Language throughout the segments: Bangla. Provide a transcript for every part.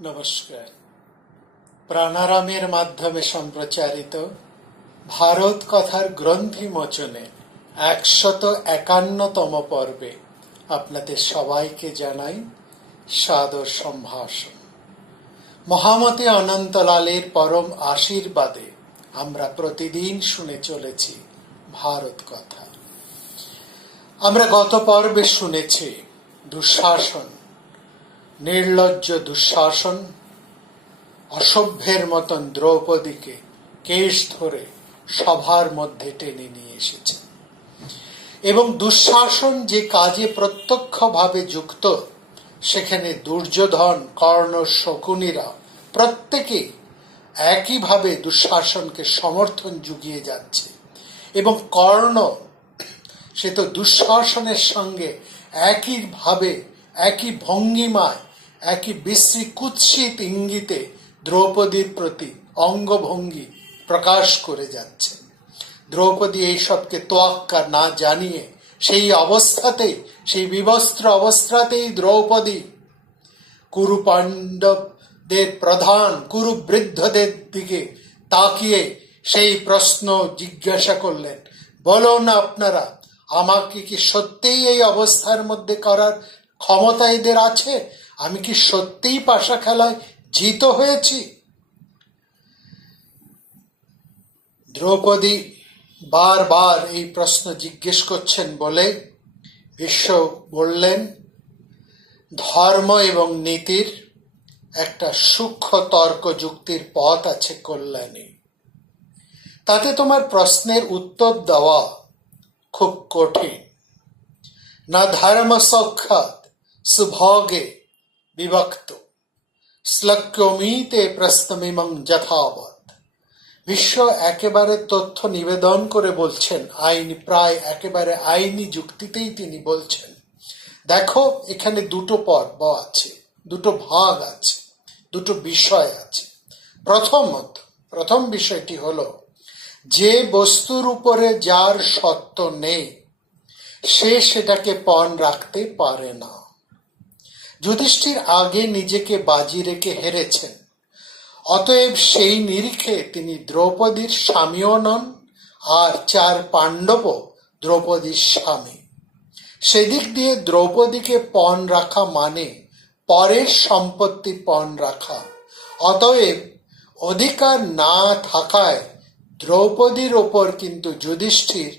নমস্কার। প্রাণারামের মাধ্যমে সম্প্রচারিত ভারত কথার গ্রন্থি মোচনে একশত একান্নতম পর্বে আপনাদের সবাইকে জানাই সাদর সম্ভাষণ। মহামতি অনন্তলালের পরম আশীর্বাদে আমরা প্রতিদিন শুনে চলেছি ভারত কথা। আমরা গত পর্বে শুনেছি দুঃশাসন নির্লজ্জ দুঃশাসন, অসভ্যের মতন দ্রৌপদীকে কেশ ধরে সভার মধ্যে টেনে নিয়ে এসেছে। এবং দুঃশাসন যে কাজে প্রত্যক্ষভাবে যুক্ত, সেখানে দুর্যোধন, কর্ণ, শকুনিরা প্রত্যেকেই একইভাবে দুঃশাসনকে সমর্থন জুগিয়ে যাচ্ছে। এবং কর্ণ, সে তো দুঃশাসনের সঙ্গে একইভাবে, একই ভঙ্গিমায় একই বিশ্রী কুৎসিত ইঙ্গিতে দ্রৌপদীর প্রতি অঙ্গভঙ্গি প্রকাশ করে যাচ্ছে। দ্রৌপদী এইসবকে তোয়াক্কা না জানিয়ে সেই অবস্থাতেই, সেই বিবস্ত্র অবস্থাতেই দ্রৌপদী কুরু পাণ্ডবদের প্রধান কুরু বৃদ্ধদের দিকে তাকিয়ে সেই প্রশ্ন জিজ্ঞাসা করলেন বলুন আপনারা, আমাকে কি সত্যিই এই অবস্থার মধ্যে করার ক্ষমতা এদের আছে? আমি কি সত্যিই পাশা খেলায় জিত হয়েছি? দ্রৌপদী বারবার এই প্রশ্ন জিজ্ঞেস করছেন বলে বিশ্ব বললেন, ধর্ম এবং নীতির একটা সূক্ষ্ম তর্ক যুক্তির পথ আছে কল্যাণী। তাতে তোমার প্রশ্নের উত্তর দেওয়া খুব কঠিন। না ধর্ম সৌক্ষাত সুভোগে বিভক্ত। শ্লক্যমিতে প্রস্তমিমং যথাবৎ। বিশ্ব একেবারে তথ্য নিবেদন করে বলছেন, আইন প্রায় একেবারে আইনি যুক্তিতেই তিনি বলছেন। দেখো, এখানে দুটো পর্ব আছে, দুটো ভাগ আছে, দুটো বিষয় আছে। প্রথমত, প্রথম বিষয়টি হলো, যে বস্তুর উপরে যার সত্য নেই, সে সেটাকে পণ রাখতে পারে না। যুধিষ্ঠির আগে নিজেকে বাজি রেখে হেরেছেন। অতএব সেই নিরিখে তিনি দ্রৌপদীর স্বামীও নন, আর চার পাণ্ডবও দ্রৌপদীর স্বামী। সেদিক দিয়ে দ্রৌপদীকে পণ রাখা মানে পরের সম্পত্তি পণ রাখা। অতএব অধিকার না থাকায় দ্রৌপদীর ওপর কিন্তু যুধিষ্ঠির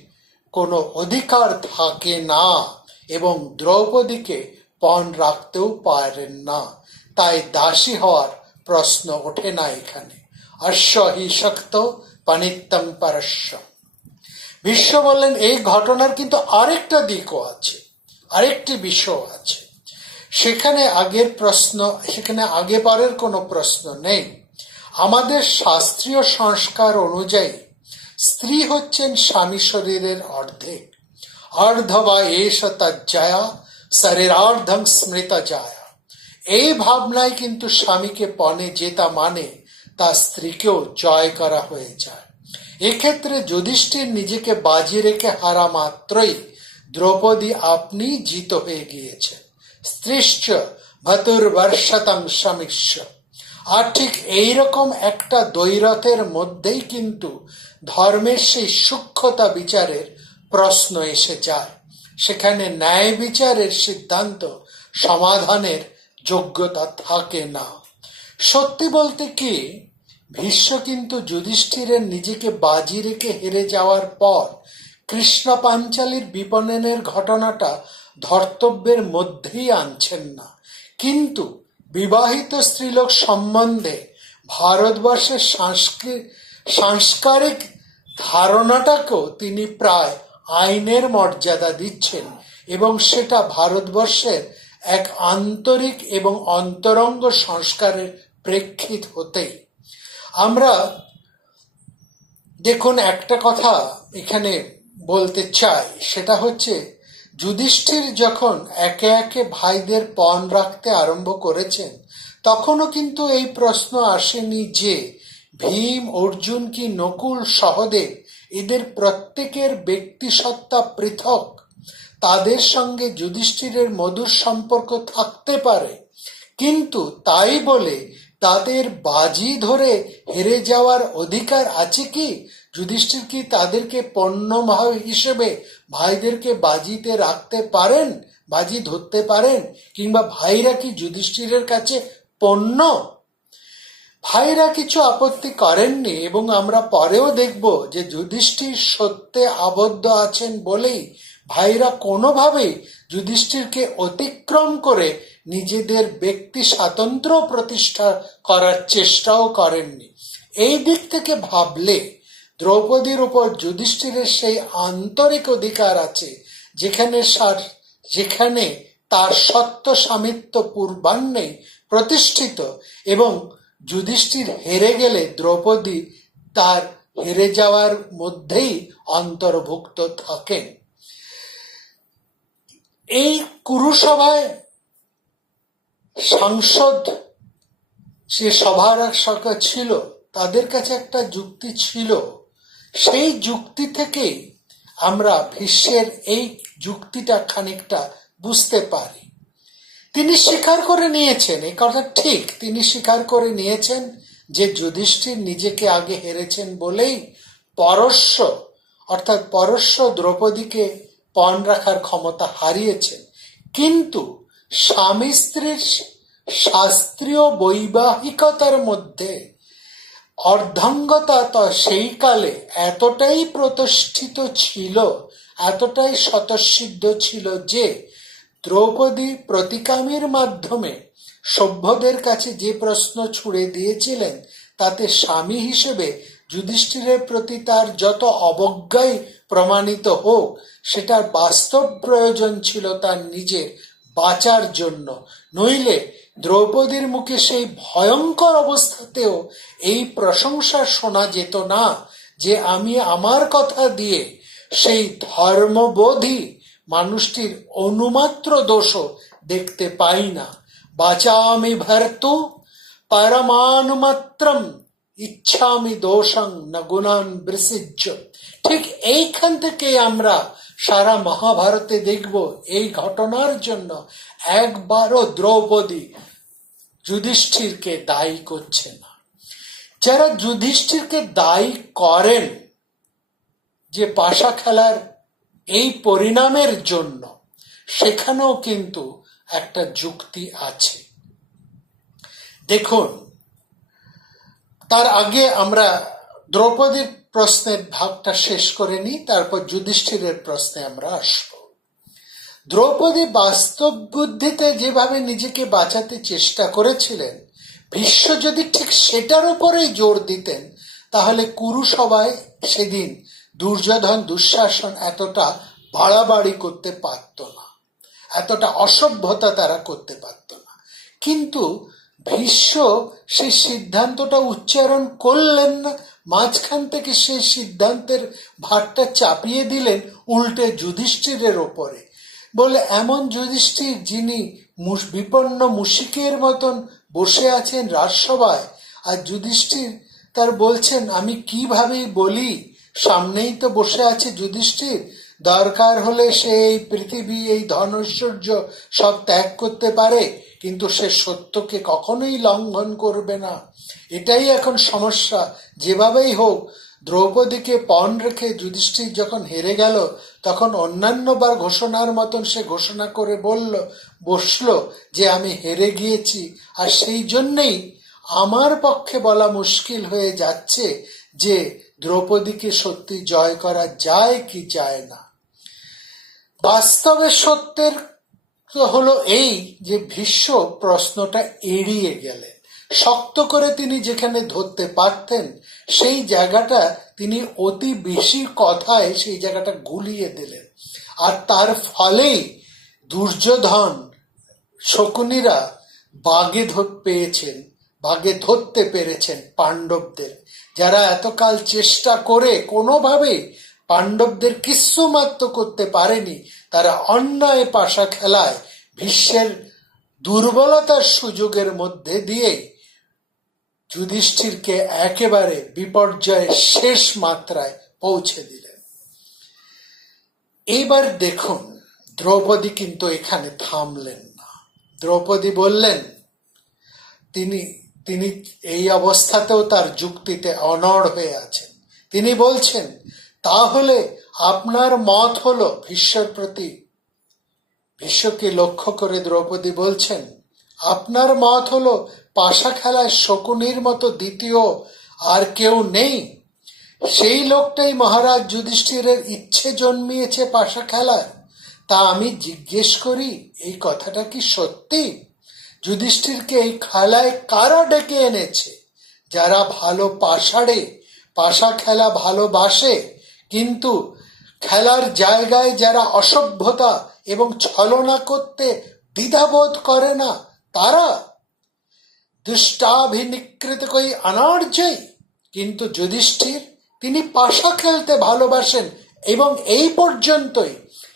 কোনো অধিকার থাকে না, এবং দ্রৌপদীকে পণ রাখতেও পারেন না। তাই দাসী হওয়ার প্রশ্ন ওঠে না এখানে। অশ্ব হি শক্ত পানিত্যম পারস্য। বিশ্ব বললেন এই ঘটনার কিন্তু আরেকটা দিকও আছে, আরেকটি বিষয় আছে। সেখানে আগের প্রশ্ন, সেখানে আগে পারের কোনো প্রশ্ন নেই। আমাদের শাস্ত্রীয় সংস্কার অনুযায়ী স্ত্রী হচ্ছেন স্বামী শরীরের অর্ধেক। অর্ধ বা এস তজ্জায়া শরীরার্ধং স্মৃত যায়। এই ভাবনায় কিন্তু স্বামীকে পণে জেতা মানে তা স্ত্রীকেও জয় করা হয়ে যায়। এক্ষেত্রে যুধিষ্ঠির নিজেকে বাজি রেখে হারা মাত্রই দ্রৌপদী আপনি জিত হয়ে গিয়েছেন। স্ত্রীশ্চ ভতুর বর্ষতং সমীক্ষ আর ঠিক এইরকম একটা দৈরথের মধ্যেই কিন্তু ধর্মের সেই সূক্ষ্মতা বিচারের প্রশ্ন এসে যায়। সেখানে ন্যায় বিচারের সিদ্ধান্ত, সমাধানের যোগ্যতা থাকে না। সত্যি বলতে কি, ভীষ্ম কিন্তু যুধিষ্ঠিরের নিজেকে বাজি রেখে হেরে যাওয়ার পর কৃষ্ণ পাঞ্চালীর বিপণনের ঘটনাটা ধর্তব্যের মধ্যেই আনছেন না। কিন্তু বিবাহিত স্ত্রীলোক সম্বন্ধে ভারতবর্ষের সাংস্কারিক ধারণাটাকেও তিনি প্রায় আইনের মর্যাদা দিচ্ছেন এবং সেটা ভারতবর্ষের এক আন্তরিক এবং অন্তরঙ্গ সংস্কারের প্রেক্ষিত হতেই। আমরা দেখুন, একটা কথা এখানে বলতে চাই, সেটা হচ্ছে যুধিষ্ঠির যখন একে একে ভাইদের পণ রাখতে আরম্ভ করেছেন, তখনও কিন্তু এই প্রশ্ন আসেনি যে ভীম, অর্জুন কি নকুল সহদেব এদের প্রত্যেকের ব্যক্তিসত্তা পৃথক। তাদের সঙ্গে যুধিষ্ঠিরের মধুর সম্পর্ক থাকতে পারে, কিন্তু তাই বলে তাদের বাজি ধরে হেরে যাওয়ার অধিকার আছে কি? যুধিষ্ঠির কি তাদেরকে পণ্যভাব হিসেবে ভাইদেরকে বাজিতে রাখতে পারেন? বাজি ধরতে পারেন? কিংবা ভাইরা কি যুধিষ্ঠিরের কাছে পণ্য? ভাইরা কিছু আপত্তি করেননি এবং আমরা পরেও দেখব যে যুধিষ্ঠির সত্যে আবদ্ধ আছেন বলেই ভাইরা কোনোভাবেই যুধিষ্ঠিরকে অতিক্রম করে নিজেদের ব্যক্তি স্বাতন্ত্র প্রতিষ্ঠা করার চেষ্টাও করেননি। এই দিক থেকে ভাবলে দ্রৌপদীর উপর যুধিষ্ঠিরের সেই আন্তরিক অধিকার আছে, যেখানে যেখানে তার সত্য স্বামিত্ব পূর্বান্নে প্রতিষ্ঠিত এবং যুধিষ্ঠির হেরে গেলে দ্রৌপদী তার হেরে যাওয়ার মধ্যেই অন্তর্ভুক্ত থাকেন। এই কুরুসভায় সাংসদ যে সভার সরকার ছিল, তাদের কাছে একটা যুক্তি ছিল। সেই যুক্তি থেকেই আমরা ভীষ্মের এই যুক্তিটা খানিকটা বুঝতে পারি। তিনি স্বীকার করে নিয়েছেন, এই কথা ঠিক, তিনি স্বীকার করে নিয়েছেন যে যুধিষ্ঠির নিজেকে আগে হেরেছেন বলেই পরস্য অর্থাৎ পরস্য দ্রৌপদীকে পণ রাখার ক্ষমতা হারিয়েছেন। কিন্তু স্বামী স্ত্রীর শাস্ত্রীয় বৈবাহিকতার মধ্যে অর্ধাঙ্গতা তো সেই কালে এতটাই প্রতিষ্ঠিত ছিল, এতটাই স্বতঃসিদ্ধ ছিল যে দ্রৌপদী প্রতিকামীর মাধ্যমে সভ্যদের কাছে যে প্রশ্ন ছুড়ে দিয়েছিলেন, তাতে স্বামী হিসেবে যুধিষ্ঠিরের প্রতি তার যত অবজ্ঞাই প্রমাণিত হোক, সেটার বাস্তব প্রয়োজন ছিল তার নিজের বাঁচার জন্য। নইলে দ্রৌপদীর মুখে সেই ভয়ঙ্কর অবস্থাতেও এই প্রশংসা শোনা যেত না যে, আমি আমার কথা দিয়ে সেই ধর্মবোধী মানুষটির অনুমাত্র দোষও দেখতে পাই না। বাচামি ভর্তু, পরমানুমাত্রম, ইচ্ছামি দোষং, না গুণান ঠিক এইখান থেকে আমরা সারা মহাভারতে দেখব এই ঘটনার জন্য একবারও দ্রৌপদী যুধিষ্ঠিরকে দায়ী করছে না। যারা যুধিষ্ঠিরকে দায়ী করেন, যে পাশা খেলার এই পরিণামের জন্য সেখানেও কিন্তু একটা যুক্তি আছে। দেখুন, তার আগে আমরা দ্রৌপদীর প্রশ্নের ভাগটা শেষ করে নিই, তারপর যুধিষ্ঠিরের প্রশ্নে আমরা আসব। দ্রৌপদী বাস্তব বুদ্ধিতে যেভাবে নিজেকে বাঁচাতে চেষ্টা করেছিলেন ভীষ্ম যদি ঠিক সেটার উপরেই জোর দিতেন, তাহলে কুরুসভায় সেদিন দুর্যোধন দুঃশাসন এতটা বাড়াবাড়ি করতে পারত না। এতটা অসভ্যতা তারা করতে পারত না। কিন্তু ভীষ্ম সেই সিদ্ধান্তটা উচ্চারণ করলেন না। মাঝখান থেকে সেই সিদ্ধান্তের ভারটা চাপিয়ে দিলেন উল্টে যুধিষ্ঠিরের ওপরে। বলে, এমন যুধিষ্ঠির যিনি বিপন্ন মুশিকের মতন বসে আছেন রাজসভায়, আর যুধিষ্ঠির তার বলছেন, আমি কীভাবে বলি সামনেই তো বসে আছে যুধিষ্ঠির। দরকার হলে সে এই পৃথিবী, এই ধন ঐশ্বর্য সব ত্যাগ করতে পারে, কিন্তু সে সত্যকে কখনোই লঙ্ঘন করবে না। এটাই এখন সমস্যা। যেভাবেই হোক, দ্রৌপদীকে পণ রেখে যুধিষ্ঠির যখন হেরে গেল, তখন অন্যান্যবার ঘোষণার মতন সে ঘোষণা করে বলল, বসল যে আমি হেরে গিয়েছি। আর সেই জন্যেই আমার পক্ষে বলা মুশকিল হয়ে যাচ্ছে যে দ্রৌপদীকে সত্যি জয় করা যায় কি যায় না? বাস্তবে সত্যের হলো এই যে ভীষ্ম প্রশ্নটা এড়িয়ে গেলেন। শক্ত করে তিনি যেখানে ধরতে পারতেন, সেই জায়গাটা তিনি অতি বেশি কথায় সেই জায়গাটা গুলিয়ে দিলেন। আর তার ফলেই দুর্যোধন শকুনিরা বাগে ধর পেয়েছেন। বাগে ধরতে পেরেছেন পাণ্ডবদের। যারা এতকাল চেষ্টা করে কোনোভাবে পাণ্ডবদের কিচ্ছুমাত্র করতে পারেনি, তারা অন্যায় পাশা খেলায় বিশ্বের দুর্বলতার সুযোগের মধ্যে দিয়ে যুধিষ্ঠিরকে একেবারে বিপর্যয়ের শেষ মাত্রায় পৌঁছে দিলেন। এইবার দেখুন, দ্রৌপদী কিন্তু এখানে থামলেন না। দ্রৌপদী বললেন, তিনি তিনি এই অবস্থাতেও তার যুক্তিতে অনড় হয়ে আছেন। তিনি বলছেন, তাহলে আপনার মত হলো ভীষ্মর প্রতি? ভীষ্মকে লক্ষ্য করে দ্রৌপদী বলছেন, আপনার মত হলো পাশা খেলায় শকুনির মতো দ্বিতীয় আর কেউ নেই। সেই লোকটাই মহারাজ যুধিষ্ঠিরের ইচ্ছে জন্মিয়েছে পাশা খেলার তা আমি জিজ্ঞেস করি, এই কথাটা কি সত্যি? যুধিষ্ঠিরকে এই খেলায় কারা ডেকে এনেছে? যারা ভালো পাশাড়ে পাশা খেলা ভালোবাসে, কিন্তু খেলার জায়গায় যারা অসভ্যতা এবং ছলনা করতে দ্বিধাবোধ করে না, তারা দুষ্টাভিনিকৃত কই অনার্যই। কিন্তু যুধিষ্ঠির, তিনি পাশা খেলতে ভালোবাসেন এবং এই পর্যন্তই।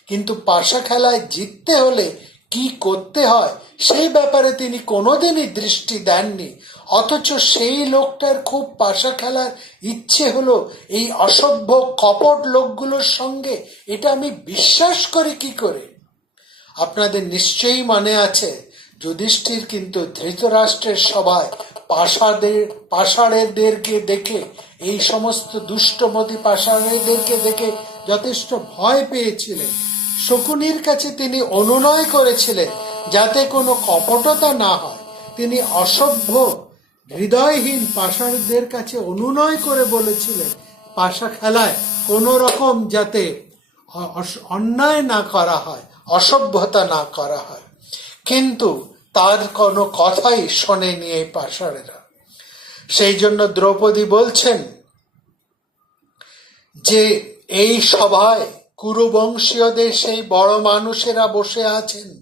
কিন্তু পাশা খেলায় জিততে হলে কি করতে হয় সেই ব্যাপারে তিনি কোনোদিনই দৃষ্টি দেননি। অথচ সেই লোকটার খুব পাশা খেলার ইচ্ছে হলো এই অসভ্য কপট লোকগুলোর সঙ্গে। এটা আমি বিশ্বাস করি কি করে? আপনাদের নিশ্চয়ই মনে আছে, যুধিষ্ঠির কিন্তু ধৃতরাষ্ট্রের সভায় পাষাদের, পাষাড়েদেরকে দেখে, এই সমস্ত দুষ্টমতি পাষাড়েদেরকে দেখে যথেষ্ট ভয় পেয়েছিলেন। শকুনির কাছে তিনি অনুনয় করেছিলেন। যাতে কোনো কপটতা না হয়। তিনি অসভ্য, হৃদয়হীন পাষাণদের কাছে অনুনয় করে বলেছিলেন পাশা খেলায় কোনো রকম যাতে অন্যায় না করা হয়, অসভ্যতা না করা হয়। কিন্তু তার কোনো কথাই শোনেনি এই পাষাণেরা। সেই জন্য দ্রৌপদী বলছেন যে, এই সভায় কুরুবংশীয়দের সেই বড় মানুষেরা বসে আছেন।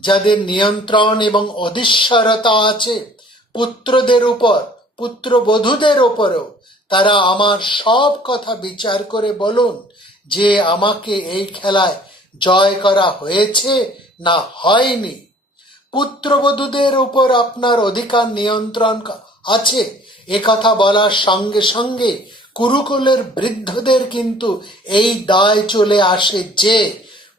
যাদের নিয়ন্ত্রণ এবং অধিশ্বরতা আছে, পুত্রদের উপর, পুত্রবধূদের উপরেও, তারা আমার সব কথা বিচার করে বলুন যে আমাকে এই খেলায় জয় করা হয়েছে না হয়নি। পুত্রবধূদের উপর আপনার অধিকার নিয়ন্ত্রণ আছে কথা বলার সঙ্গে সঙ্গে কুরুকুলের বৃদ্ধদের কিন্তু এই দায় চলে আসে যে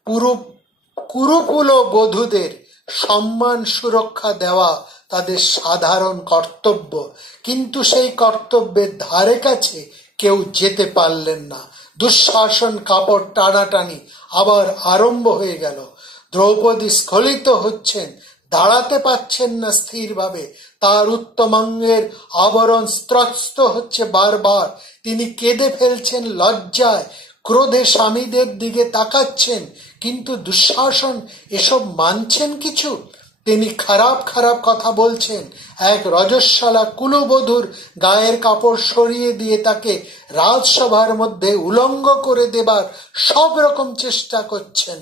পুরো কুরুকুল বধূদের সম্মান সুরক্ষা দেওয়া তাদের সাধারণ কর্তব্য। কিন্তু সেই কর্তব্যের ধারে কাছে কেউ যেতে পারলেন না। দুঃশাসন কাপড় টানাটানি আবার আরম্ভ হয়ে গেল। দ্রৌপদী স্খলিত হচ্ছেন, দাঁড়াতে পাচ্ছেন না স্থিরভাবে। তার উত্তমাঙ্গের আবরণ স্ত্রস্ত হচ্ছে বারবার। তিনি কেঁদে ফেলছেন, লজ্জায় ক্রোধে স্বামীদের দিকে তাকাচ্ছেন কিন্তু দুঃশাসন এসব মানছেন কিছু? তিনি খারাপ খারাপ কথা বলছেন। এক রজস্বালা কুলবধূর গায়ের কাপড় সরিয়ে দিয়ে তাকে রাজসভার মধ্যে উলঙ্গ করে দেবার সব রকম চেষ্টা করছেন।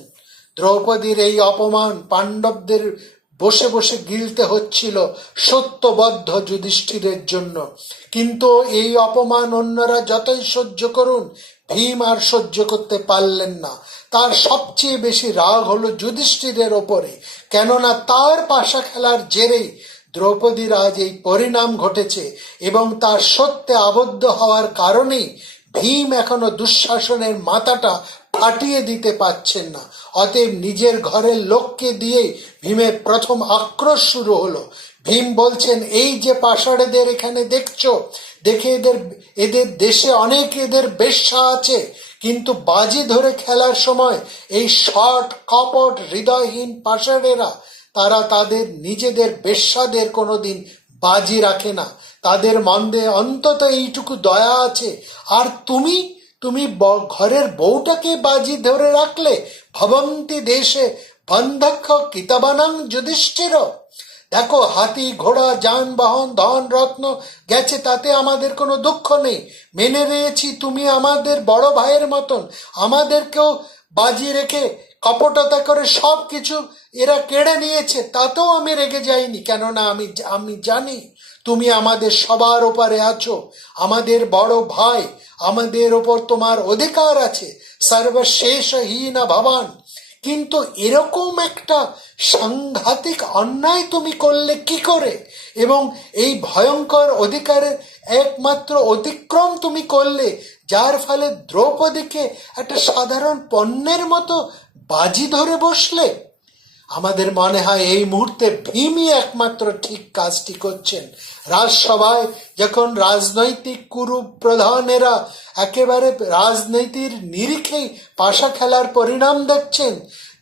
দ্রৌপদীর এই অপমান পাণ্ডবদের বসে বসে গিলতে হচ্ছিল সত্যবদ্ধ যুধিষ্ঠিরের জন্য। কিন্তু এই অপমান অন্যরা যতই সহ্য করুন, ভীম আর সহ্য করতে পারলেন না। তার সবচেয়ে বেশি রাগ হলো যুধিষ্ঠিরের ওপরে। কেননা তার পাশা খেলার জেরেই দ্রৌপদীর আজ এই পরিণাম ঘটেছে এবং তার সত্যে আবদ্ধ হওয়ার কারণেই ভীম এখনও দুঃশাসনের মাথাটা ফাটিয়ে দিতে পাচ্ছেন না। অতএব নিজের ঘরের লোককে দিয়ে ভীমের প্রথম আক্রোশ শুরু হলো। ভীম বলছেন, এই যে পাষাড়েদের এখানে দেখছ, দেখে এদের এদের দেশে অনেক এদের বেশ্যা আছে। কিন্তু বাজি ধরে খেলার সময় এই শর্ট কপট হৃদয়হীন পাষাড়েরা তারা তাদের নিজেদের বেশ্যাদের কোনোদিন বাজি রাখে না। তাদের মন্দে অন্তত এইটুকু দয়া আছে। আর তুমি তুমি ঘরের বউটাকে বাজি ধরে রাখলে ভবন্তি দেশে বন্ধক্ষ কিতাবানাং যুধিষ্ঠির। দেখো, হাতি, ঘোড়া, যানবাহন, ধন, রত্ন গেছে, তাতে আমাদের কোনো দুঃখ নেই। মেনে নিয়েছি, তুমি আমাদের বড় ভাইয়ের মতন। আমাদেরকেও বাজি রেখে কপটতা করে সব কিছু এরা কেড়ে নিয়েছে, তাতেও আমি রেগে যাইনি। কেননা আমি আমি জানি তুমি আমাদের সবার ওপারে আছো। আমাদের বড় ভাই আমাদের ওপর তোমার অধিকার আছে। সর্বশেষ হীন ভবান। কিন্তু এরকম একটা সাংঘাতিক অন্যায় তুমি করলে কি করে? এবং এই ভয়ঙ্কর অধিকারের একমাত্র অতিক্রম তুমি করলে, যার ফলে দ্রৌপদীকে একটা সাধারণ পণ্যের মতো বাজি ধরে বসলে? আমাদের মনে হয় এই মুহূর্তে ভীমই একমাত্র ঠিক কাজটি করছেন। রাজসভায় যখন রাজনৈতিক কুরু প্রধানেরা একেবারে রাজনীতির নিরিখেই পাশা খেলার পরিণাম দেখছেন,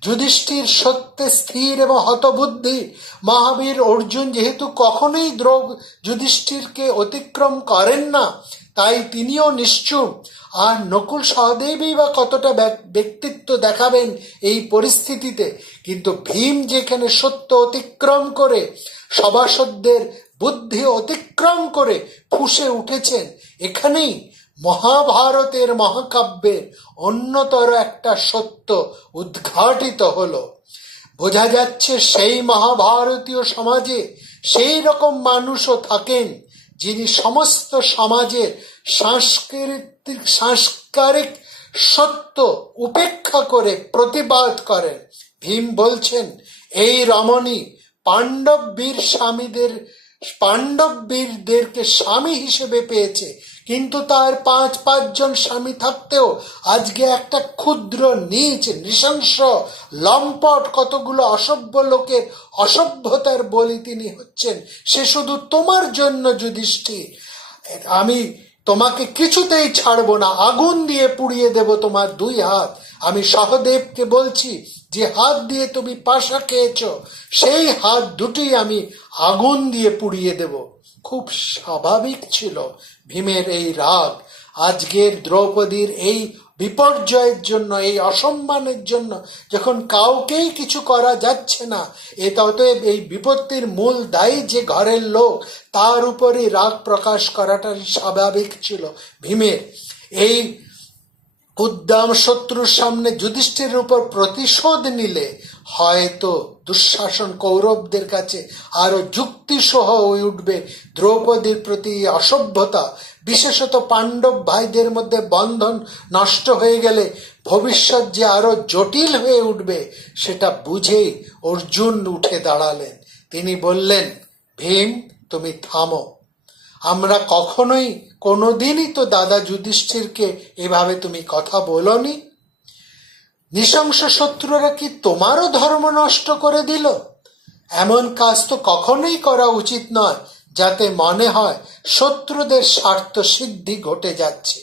যুধিষ্ঠির সত্যে স্থির এবং হতবুদ্ধি। মহাবীর অর্জুন যেহেতু কখনোই দ্রোগ যুধিষ্ঠিরকে অতিক্রম করেন না তাই তিনিও নিশ্চুপ। আর নকুল সহদেবই বা কতটা ব্যক- ব্যক্তিত্ব দেখাবেন এই পরিস্থিতিতে। কিন্তু ভীম যেখানে সত্য অতিক্রম করে, সভাসদদের বুদ্ধি অতিক্রম করে ফুসে উঠেছেন, এখানেই মহাভারতের মহাকাব্যের অন্যতর একটা সত্য উদ্ঘাটিত হলো। বোঝা যাচ্ছে সেই মহাভারতীয় সমাজে সেই রকম মানুষও থাকেন যিনি সমস্ত সমাজের সাংস্কৃতিক, সাংস্কারিক সত্য উপেক্ষা করে প্রতিবাদ করেন। ভীম বলছেন, এই রমণী পাণ্ডব বীর স্বামীদের পাণ্ডব বীরদেরকে স্বামী হিসেবে পেয়েছে। কিন্তু তার পাঁচ, পাঁচজন স্বামী থাকতেও আজকে একটা ক্ষুদ্র, নিচ, নৃশংস, লম্পট কতগুলো অসভ্য লোকের অসভ্যতার বলি তিনি হচ্ছেন, সে শুধু তোমার জন্য যুধিষ্ঠির। আমি তোমাকে কিছুতেই ছাড়বো না, আগুন দিয়ে পুড়িয়ে দেব তোমার দুই হাত। আমি সহদেবকে বলছি, যে হাত দিয়ে তুমি পাশা খেয়েছ, সেই হাত দুটি আমি আগুন দিয়ে পুড়িয়ে দেব। খুব স্বাভাবিক ছিল ভীমের এই রাগ। আজকের দ্রৌপদীর এই বিপর্যয়ের জন্য, এই অসম্মানের জন্য যখন কাউকেই কিছু করা যাচ্ছে না, এ ততএব এই বিপত্তির মূল দায়ী যে ঘরের লোক, তার উপরই রাগ প্রকাশ করাটা স্বাভাবিক ছিল ভীমের। এই উদ্দাম শত্রুর সামনে যুধিষ্ঠিরের উপর প্রতিশোধ নিলে হয়তো দুঃশাসন কৌরবদের কাছে আরও যুক্তিসহ হয়ে উঠবে। দ্রৌপদীর প্রতি অসভ্যতা, বিশেষত পাণ্ডব ভাইদের মধ্যে বন্ধন নষ্ট হয়ে গেলে ভবিষ্যৎ যে আরও জটিল হয়ে উঠবে, সেটা বুঝেই অর্জুন উঠে দাঁড়ালেন। তিনি বললেন, ভীম, তুমি থামো। আমরা কখনোই কোনোদিনই তো দাদা যুধিষ্ঠিরকে এভাবে তুমি কথা বলনি। নৃশংস শত্রুরা কি তোমারও ধর্ম নষ্ট করে দিল? এমন কাজ তো কখনোই করা উচিত নয়, যাতে মনে হয় শত্রুদের স্বার্থ সিদ্ধি ঘটে যাচ্ছে।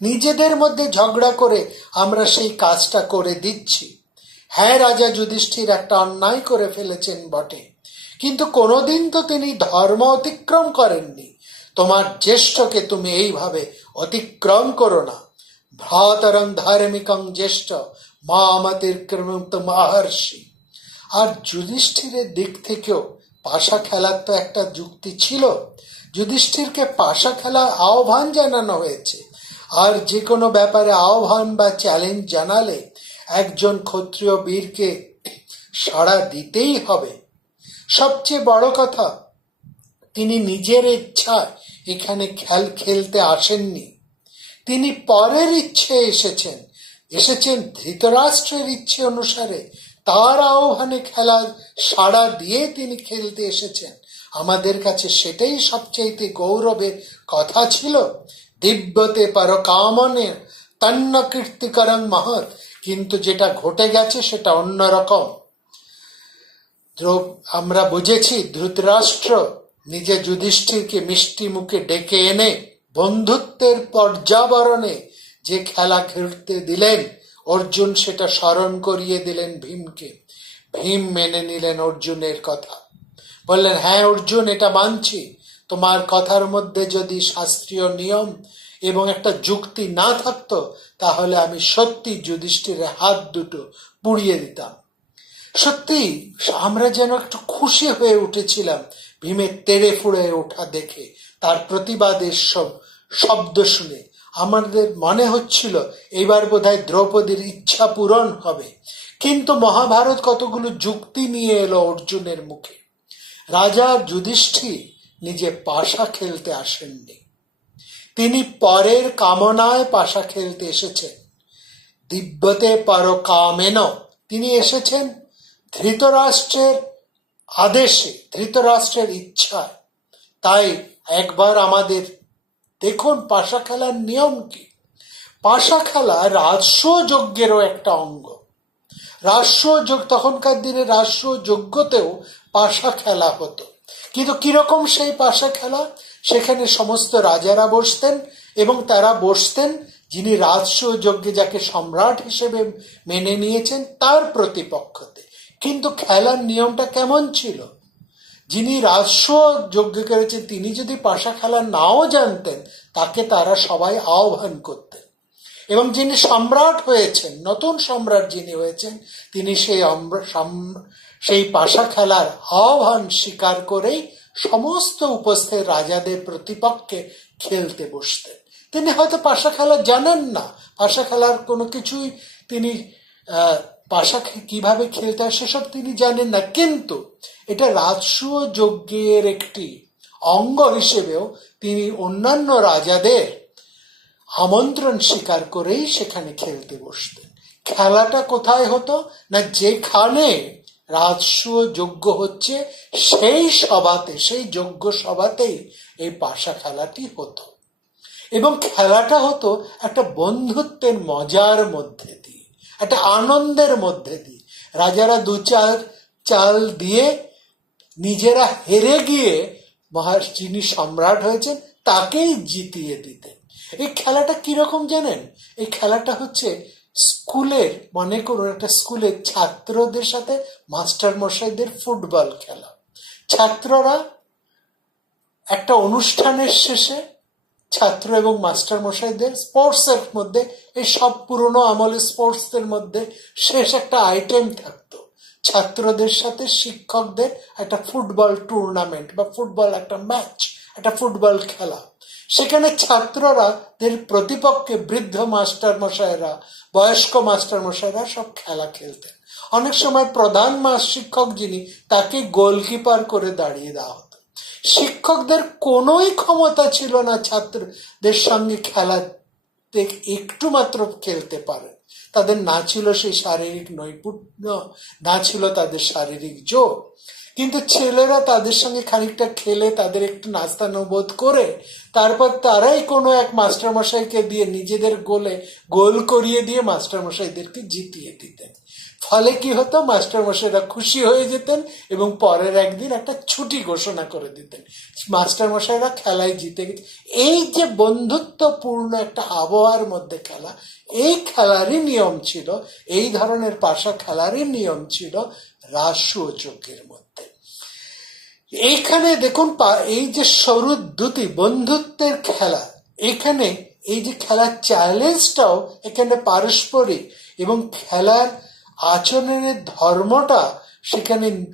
নিজেদের মধ্যে ঝগড়া করে আমরা সেই কাজটা করে দিচ্ছি। হ্যাঁ রাজা যুধিষ্ঠির একটা অন্যায় করে ফেলেছেন বটে, কিন্তু কোনোদিন তো তিনি ধর্ম অতিক্রম করেননি। তোমার জ্যেষ্ঠকে তুমি এইভাবে অতিক্রম করো না। ভ্রাতরং ধার্মিকং জ্যেষ্ঠ মামাতিক্রমিত মহর্ষি। আর যুধিষ্ঠিরের দিক থেকেও পাশা খেলার তো একটা যুক্তি ছিল। যুধিষ্ঠিরকে পাশা খেলার আহ্বান জানানো হয়েছে। আর যে কোনো ব্যাপারে আহ্বান বা চ্যালেঞ্জ জানালে একজন ক্ষত্রিয় বীরকে সাড়া দিতেই হবে। সবচেয়ে বড় কথা তিনি নিজের ইচ্ছায় এখানে খেল খেলতে আসেননি। তিনি পরের ইচ্ছে এসেছেন এসেছেন ধৃতরাষ্ট্রের ইচ্ছে অনুসারে। তার আহ্বানে খেলার সাড়া দিয়ে তিনি খেলতে এসেছেন। আমাদের কাছে সেটাই সবচাইতে গৌরবের কথা ছিল, দিব্যতে পর কামনের তন্ন কীর্তিকরং মহৎ, কিন্তু যেটা ঘটে গেছে সেটা অন্যরকম আমরা বুঝেছি ধৃতরাষ্ট্র নিজে যুধিষ্ঠিরকে মিষ্টি মুখে ডেকে এনে বন্ধুত্বের পর্যাবরণে যে খেলা খেলতে দিলেন, অর্জুন সেটা স্মরণ করিয়ে দিলেন ভীমকে। ভীম মেনে নিলেন অর্জুনের কথা। বললেন হ্যাঁ অর্জুন, এটা মানছি। তোমার কথার মধ্যে যদি শাস্ত্রীয় নিয়ম এবং একটা যুক্তি না থাকতো, তাহলে আমি সত্যি যুধিষ্ঠিরের হাত দুটো পুড়িয়ে দিতাম। সত্যি, আমরা যেন একটু খুশি হয়ে উঠেছিলাম। ভীমের তেড়ে ফুড়ে ওঠা দেখে তার প্রতিবাদের সব শব্দ শুনে আমাদের মনে হচ্ছিল এবার বোধহয় দ্রৌপদীর ইচ্ছা পূরণ হবে। কিন্তু মহাভারত কতগুলো যুক্তি নিয়ে এলো অর্জুনের মুখে। রাজা যুধিষ্ঠির নিজে পাশা খেলতে আসেননি। তিনি পরের কামনায় পাশা খেলতে এসেছেন। দিব্যতে পর কামেন তিনি এসেছেন। ধৃতরাষ্ট্রের আদেশে, ধৃতরাষ্ট্রের ইচ্ছায়। তাই একবার আমাদের দেখুন পাশা খেলার নিয়ম কি। পাশা খেলা রাজস্ব যজ্ঞেরও একটা অঙ্গ। রাষ্ট্র যোগ তখনকার দিনে রাষ্ট্র যজ্ঞতেও পাশা খেলা হতো। কিন্তু কীরকম সেই পাশা খেলা? সেখানে সমস্ত রাজারা বসতেন এবং তারা বসতেন যিনি রাজস্ব যজ্ঞে যাকে সম্রাট হিসেবে মেনে নিয়েছেন, তার প্রতিপক্ষতে কিন্তু খেলার নিয়মটা কেমন ছিল? যিনি রাজস্ব যজ্ঞ করেছেন, তিনি যদি পাশা খেলা নাও জানতেন, তাকে তারা সবাই আহ্বান করতেন। এবং যিনি সম্রাট হয়েছেন, নতুন সম্রাট যিনি হয়েছেন, তিনি সেই সেই পাশা খেলার আহ্বান স্বীকার করেই সমস্ত উপস্থিত রাজাদের প্রতিপক্ষে খেলতে বসতেন। তিনি হয়তো পাশা খেলা জানেন না। পাশা খেলার কোনো কিছুই তিনি পাশা কীভাবে খেলতে হয় সেসব তিনি জানেন না, কিন্তু এটা রাজসূয় যজ্ঞের একটি অঙ্গ হিসেবেও তিনি অন্যান্য রাজাদের আমন্ত্রণ স্বীকার করেই সেখানে খেলতে বসতেন। খেলাটা কোথায় হতো না যেখানে রাজসূয় যজ্ঞ হচ্ছে, সেই সভাতে, সেই যজ্ঞ সভাতেই এই পাশা খেলাটি হতো। এবং খেলাটা হতো একটা বন্ধুত্বের মজার মধ্যে। একটা আনন্দের মধ্যে দিয়ে রাজারা দু চার চাল দিয়ে নিজেরা হেরে গিয়ে মহা যিনি সম্রাট হয়েছেন, তাকেই জিতিয়ে দিতেন। এই খেলাটা কীরকম জানেন? এই খেলাটা হচ্ছে স্কুলের, মনে করুন, একটা স্কুলের ছাত্রদের সাথে মাস্টার মশাইদের ফুটবল খেলা। ছাত্ররা একটা অনুষ্ঠানের শেষে ছাত্র এবং মাস্টার মশাইদের স্পোর্টসের মধ্যে, এই সব পুরনো আমলের স্পোর্টসের মধ্যে শেষ একটা আইটেম থাকতো। ছাত্রদের সাথে শিক্ষকদের একটা ফুটবল টুর্নামেন্ট বা ফুটবল একটা ম্যাচ একটা ফুটবল খেলা। সেখানে ছাত্ররা প্রতিপক্ষে বৃদ্ধ মাস্টার মশাইরা বয়স্ক মাস্টার মশাইরা সব খেলা খেলতেন। অনেক সময় প্রধান মাস শিক্ষক যিনি, তাকে গোলকিপার করে দাঁড়িয়ে দেওয়া শিক্ষকদের কোনোই ক্ষমতা ছিল না ছাত্রদের সঙ্গে খেলাতে একটু মাত্র খেলতে পারে। তাদের না ছিল সেই শারীরিক নৈপুণ্য, না ছিল তাদের শারীরিক জোর কিন্তু ছেলেরা তাদের সঙ্গে খানিকটা খেলে, তাদের একটু নাস্তানুবোধ করে, তারপর তারাই কোনো এক মাস্টারমশাইকে দিয়ে নিজেদের গোলে গোল করিয়ে দিয়ে মাস্টারমশাইদেরকে জিতিয়ে দিতেন। ফলে কি হতো? মাস্টারমশাইরা খুশি হয়ে যেতেন এবং পরের একদিন একটা ছুটি ঘোষণা করে দিতেন। মাস্টারমশাইরা খেলায় জিতে গেছে। এই যে বন্ধুত্বপূর্ণ একটা আবহাওয়ার মধ্যে খেলা, এই খেলারই নিয়ম ছিল, এই ধরনের পাশা খেলারই নিয়ম ছিল রাসু ও চোখের মধ্যে। এইখানে দেখুন এই যে সরু সরুদ্যুতি বন্ধুত্বের খেলা, এখানে এই যে খেলার চ্যালেঞ্জটাও এখানে পারস্পরিক এবং খেলার আচরণের ধর্মটা সেখানে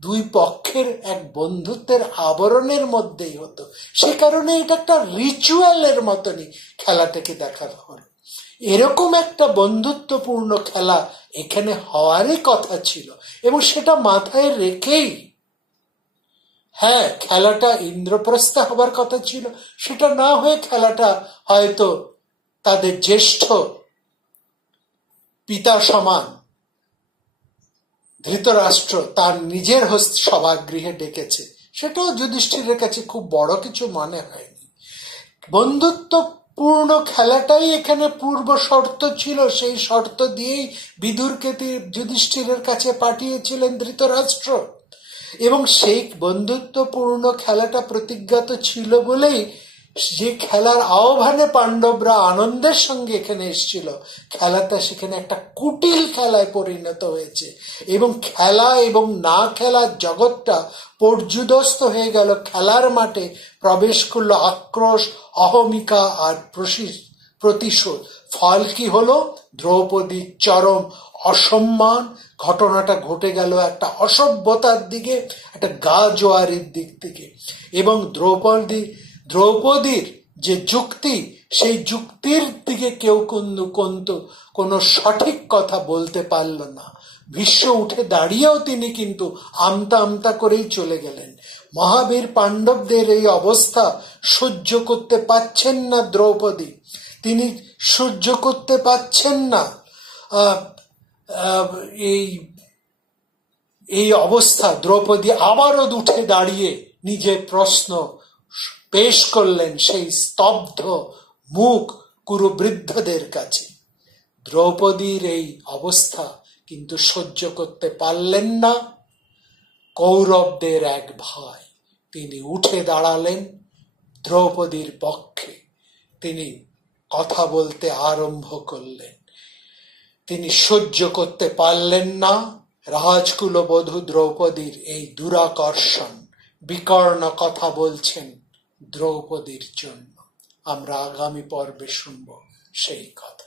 দুই পক্ষের এক বন্ধুত্বের আবরণের মধ্যেই হতো। সে কারণে এটা একটা রিচুয়ালের মতনই খেলাটাকে দেখানো হলো এরকম একটা বন্ধুত্বপূর্ণ খেলা এখানে হওয়ারই কথা ছিল এবং সেটা মাথায় রেখেই হ্যাঁ খেলাটা ইন্দ্রপ্রস্থ হবার কথা ছিল। সেটা না হয়ে খেলাটা হয়তো তাদের জ্যেষ্ঠ পিতা সমান ধৃতরাষ্ট্র তার নিজের হস্ত সভাগৃহে ডেকেছে। সেটাও যুধিষ্ঠিরের কাছে খুব বড় কিছু মনে হয়নি। বন্ধুত্বপূর্ণ খেলাটাই এখানে পূর্ব শর্ত ছিল। সেই শর্ত দিয়েই বিদুরকে যুধিষ্ঠিরের কাছে পাঠিয়েছিলেন ধৃতরাষ্ট্র। এবং সেই বন্ধুত্বপূর্ণ খেলাটা প্রতিজ্ঞাত ছিল বলেই যে খেলার আহ্বানে পাণ্ডবরা আনন্দের সঙ্গে এখানে এসেছিল। খেলাটা সেখানে একটা কুটিল খেলায় পরিণত হয়েছে এবং খেলা এবং না খেলার জগৎটা পর্যুদস্ত হয়ে গেল। খেলার মাঠে প্রবেশ করল আক্রোশ, অহমিকা আর প্রতিশোধ। ফল কি হলো? দ্রৌপদীর চরম অসম্মান। ঘটনাটা ঘটে গেল একটা অসভ্যতার দিকে, একটা গা জোয়ারির দিক থেকে। এবং দ্রৌপদী দ্রৌপদীর যে যুক্তি, সেই যুক্তির দিকে কেউ কিন্তু কিন্তু কোনো সঠিক কথা বলতে পারল না। বিশ্ব উঠে দাঁড়িয়েও তিনি কিন্তু আমতা আমতা করেই চলে গেলেন। মহাবীর পাণ্ডবদের এই অবস্থা সহ্য করতে পাচ্ছেন না দ্রৌপদী। তিনি সহ্য করতে পাচ্ছেন না। এই এই অবস্থা দ্রৌপদী আবারও উঠে দাঁড়িয়ে নিজের প্রশ্ন পেশ করলেন সেই স্তব্ধ মুখ কুরুবৃদ্ধদের কাছে। দ্রৌপদীর এই অবস্থা কিন্তু সহ্য করতে পারলেন না। কৌরবদের এক ভাই তিনি উঠে দাঁড়ালেন দ্রৌপদীর পক্ষে। তিনি কথা বলতে আরম্ভ করলেন। তিনি সহ্য করতে পারলেন না। রাজকুলবধূ দ্রৌপদীর এই দুরাকর্ষণ, বিকর্ণ কথা বলছেন। দ্রৌপদীর জন্য। আমরা আগামী পর্বে শুনব সেই কথা।